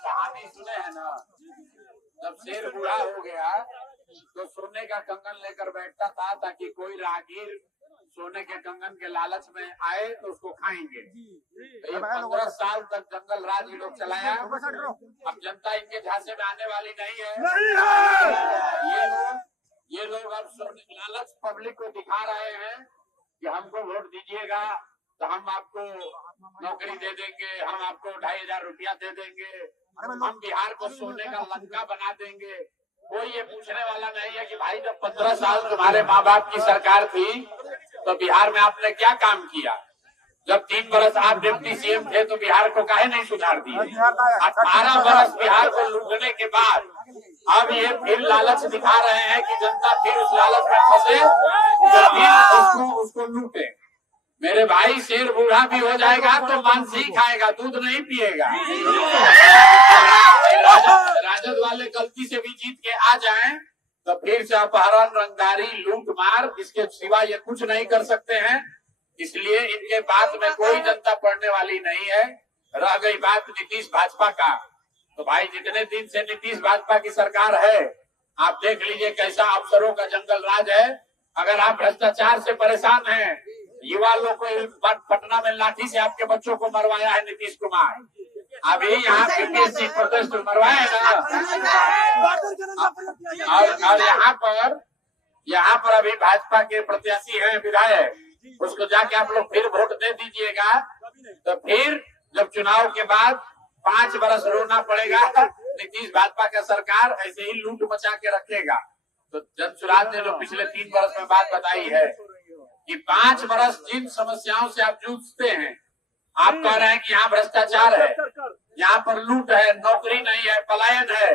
कहानी सुने हैं ना, जब शेर बूढ़ा हो गया तो सोने का कंगन लेकर बैठता था ताकि कोई राहगीर सोने के कंगन के लालच में आए तो उसको खाएंगे। तो ये 15 साल तक जंगल राज लोग चलाया। अब जनता इनके झांसे में आने वाली नहीं है। ये लोग अब लालच पब्लिक को दिखा रहे हैं कि हमको वोट दीजिएगा तो हम आपको नौकरी दे देंगे, हम आपको 2500 रुपया दे देंगे, हम बिहार को सोने का लंका बना देंगे। कोई ये पूछने वाला नहीं है कि भाई जब 15 साल तुम्हारे माँ बाप की सरकार थी तो बिहार में आपने क्या काम किया? जब 3 बरस आप डिप्टी सीएम थे तो बिहार को काहे नहीं सुधार दिए? 18 बरस बिहार को लूटने के बाद अब ये फिर लालच दिखा रहे हैं कि जनता फिर उस लालच में फंसे तो फिर उसको लूटे। मेरे भाई शेर बूढ़ा भी हो जाएगा तो मांस ही खाएगा, दूध नहीं पिएगा। राजद वाले गलती से भी जीत के आ जाएं तो फिर से अपहरण, रंगदारी, लूट मार, इसके सिवा ये कुछ नहीं कर सकते हैं। इसलिए इनके बात में कोई जनता पड़ने वाली नहीं है। रह गई बात नीतीश भाजपा का, तो भाई जितने दिन से नीतीश भाजपा की सरकार है आप देख लीजिए कैसा अफसरों का जंगल राज है। अगर आप भ्रष्टाचार से परेशान हैं, युवा लोग को पटना में लाठी से आपके बच्चों को मरवाया है नीतीश कुमार, अभी यहाँ यूपीएससी प्रोटेस्ट मरवाया है ना। और यहाँ पर अभी भाजपा के प्रत्याशी हैं विधायक, उसको जाके आप लोग फिर वोट दे दीजिएगा तो फिर जब चुनाव के बाद 5 बरस रोना पड़ेगा। नीतीश भाजपा का सरकार ऐसे ही लूट मचा के रखेगा। तो जनसुराज ने जो पिछले 3 बरस में बात बताई है कि 5 बरस जिन समस्याओं से आप जूझते हैं, आप कह रहे हैं कि यहाँ भ्रष्टाचार है, यहाँ पर लूट है, नौकरी नहीं है, पलायन है,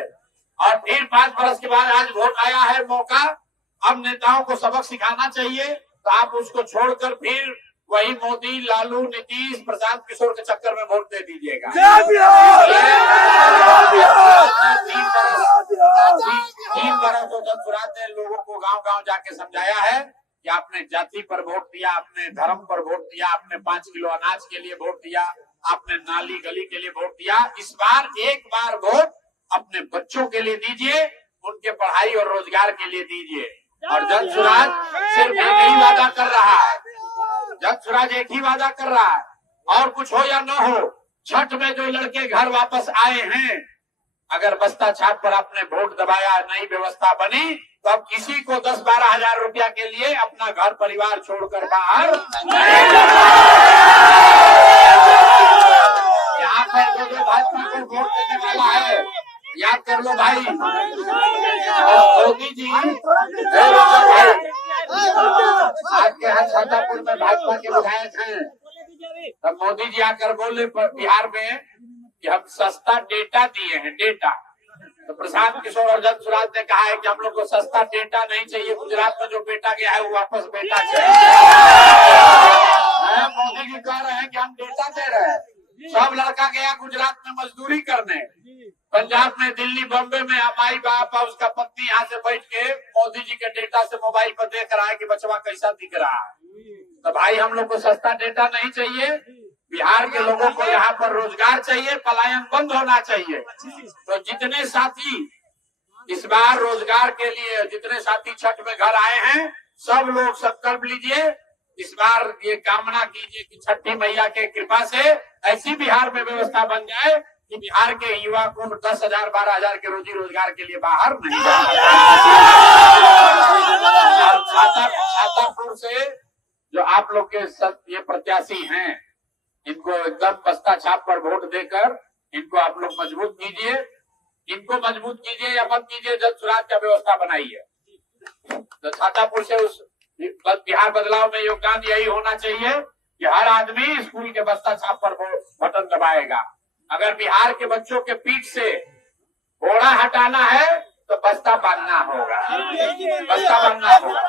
और फिर 5 बरस के बाद आज वोट आया है मौका, अब नेताओं को सबक सिखाना चाहिए तो आप उसको छोड़कर फिर वही मोदी, लालू, नीतीश, प्रशांत किशोर के चक्कर में वोट दे दीजिएगा। 3 बरस तो जनसुराज ने लोगों को गांव-गांव जाके समझाया है कि आपने जाति पर वोट दिया, आपने धर्म पर वोट दिया, आपने 5 किलो अनाज के लिए वोट दिया, आपने नाली गली के लिए वोट दिया। इस बार एक बार वोट अपने बच्चों के लिए दीजिए, उनके पढ़ाई और रोजगार के लिए दीजिए। और जनसुराज सिर्फ एक ही वादा कर रहा है, जनसुराज एक ही वादा कर रहा है, और कुछ हो या न हो, छठ में जो लड़के घर वापस आए हैं, अगर बस्ता छाप पर आपने वोट दबाया, नई व्यवस्था बनी, तो अब किसी को 10-12 हजार रुपया के लिए अपना घर परिवार छोड़कर बाहर यहाँ पर जो भाजपा को वोट देने वाला है, याद कर लो भाई। मोदी जी आपके यहाँ छातापुर में भाजपा के विधायक हैं, तब मोदी जी आकर बोले बिहार में कि हम सस्ता डेटा दिए हैं, डेटा। तो प्रशांत किशोर और जनसुराज ने कहा है कि हम लोग को सस्ता डेटा नहीं चाहिए, गुजरात में जो बेटा गया है वो वापस बेटा चाहिए। मोदी जी कह रहे हैं कि हम डेटा दे रहे हैं। सब लड़का गया गुजरात में मजदूरी करने, पंजाब में, दिल्ली, बॉम्बे में माई बाप और उसका पत्नी यहाँ से बैठ के मोदी जी के डेटा से मोबाइल पर देख रहा है कि बचवा कैसा दिख रहा है। तो भाई हम लोग को सस्ता डेटा नहीं चाहिए, बिहार के लोगों को यहाँ पर रोजगार चाहिए, पलायन बंद होना चाहिए। तो जितने साथी इस बार रोजगार के लिए, जितने साथी छठ में घर आए हैं, सब लोग संकल्प लीजिए, इस बार ये कामना कीजिए कि छठी मैया के कृपा से ऐसी बिहार में व्यवस्था बन जाए कि बिहार के युवा को 10,000 12,000 के रोजी रोजगार के लिए बाहर नहीं छातापुर से जो आप लोग के ये प्रत्याशी हैं, इनको एकदम बस्ता छाप पर वोट देकर इनको आप लोग मजबूत कीजिए। इनको मजबूत कीजिए या मत कीजिए, जनसुराज का व्यवस्था बनाइए। तो छातापुर से उस बिहार बदलाव में योगदान यही होना चाहिए कि हर आदमी स्कूल के बस्ता छाप पर बटन दबाएगा। अगर बिहार के बच्चों के पीठ से घोड़ा हटाना है तो बस्ता बांधना होगा, बस्ता बांधना होगा।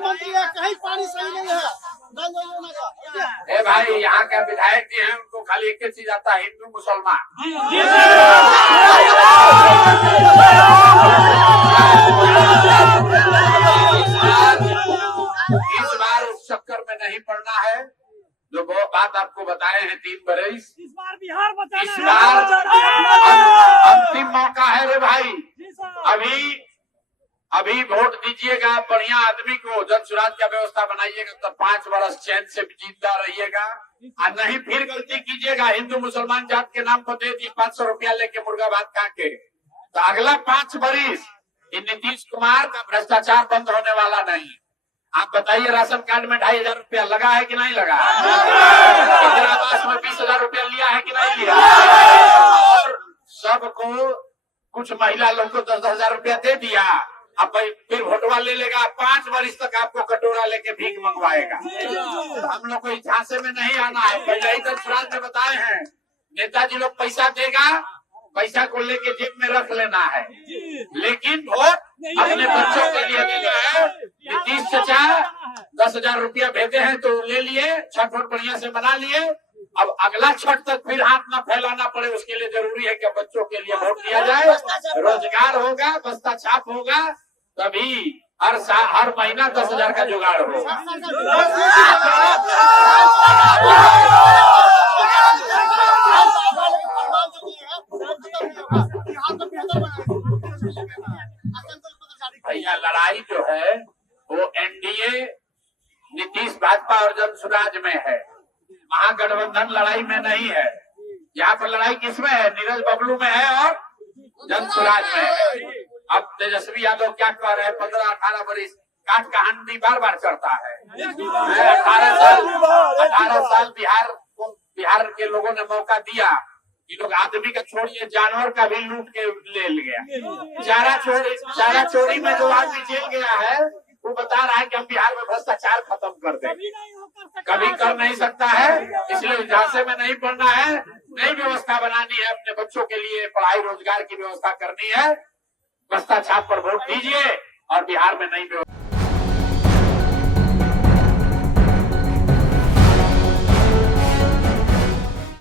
मंत्री है, कहीं पानी सही नहीं है। ए भाई, यहाँ के विधायक जी हैं, उनको खाली एक ही चीज आता है, हिंदू मुसलमान। इस बार उस चक्कर में नहीं है रे भाई। अभी वोट दीजिएगा बढ़िया आदमी को, जन सुराज का व्यवस्था बनाइएगा तो 5 वर्ष चैन से जीता रहिएगा। और नहीं फिर गलती कीजिएगा, हिंदू मुसलमान जात के नाम पर दे दिए 500 रुपया लेके मुर्गा भात खा के, तो अगला 5 वर्ष नीतीश कुमार का भ्रष्टाचार बंद होने वाला नहीं। आप बताइए, राशन कार्ड में 2500 रुपया लगा है कि नहीं लगा? इंदिरा आवास में 20,000 रुपया लिया है कि नहीं लिया? और सबको कुछ महिला लोग को 10,000 रुपया दे दिया। अब फिर वोटवा ले लेगा, 5 वर्ष तक आपको कटोरा लेके भीख मंगवाएगा। हम लोग को झांसे में नहीं आना है। पहले ही तो सुराज में बताए हैं, नेताजी लोग पैसा देगा, पैसा को लेके जेब में रख लेना है, लेकिन वोट अपने बच्चों के लिए देना है। नीतीश चाचा 10,000 रुपया भेजे हैं तो ले लिए, छठ वोट बढ़िया से बना लिए। अब अगला छठ तक फिर हाथ ना फैलाना पड़े, उसके लिए जरूरी है कि बच्चों के लिए वोट दिया जाए, रोजगार होगा, बस्ता छाप होगा, तभी हर महीना 10,000 का जुगाड़ होगा। भैया लड़ाई जो है वो एनडीए, नीतीश भाजपा और जन सुराज में है, महागठबंधन लड़ाई में नहीं है। यहाँ पर लड़ाई किसमें है? नीरज बबलू में है और जन सुराज में है। अब तेजस्वी यादव क्या कह रहे हैं, 15-18 वर्ष काट का हंडी बार चढ़ता है। 18 साल बिहार के लोगों ने मौका दिया, ये लोग आदमी का छोड़िए जानवर का भी लूट के ले गया। चारा चोरी में जो आदमी जेल गया है वो बता रहा है कि हम बिहार में भ्रष्टाचार खत्म कर दें। कभी कर नहीं सकता है, इसलिए झांसे में नहीं पड़ना है। नई व्यवस्था बनानी है, अपने बच्चों के लिए पढ़ाई रोजगार की व्यवस्था करनी है। बस्ता छाप पर वोट दीजिए और बिहार में नई व्यवस्था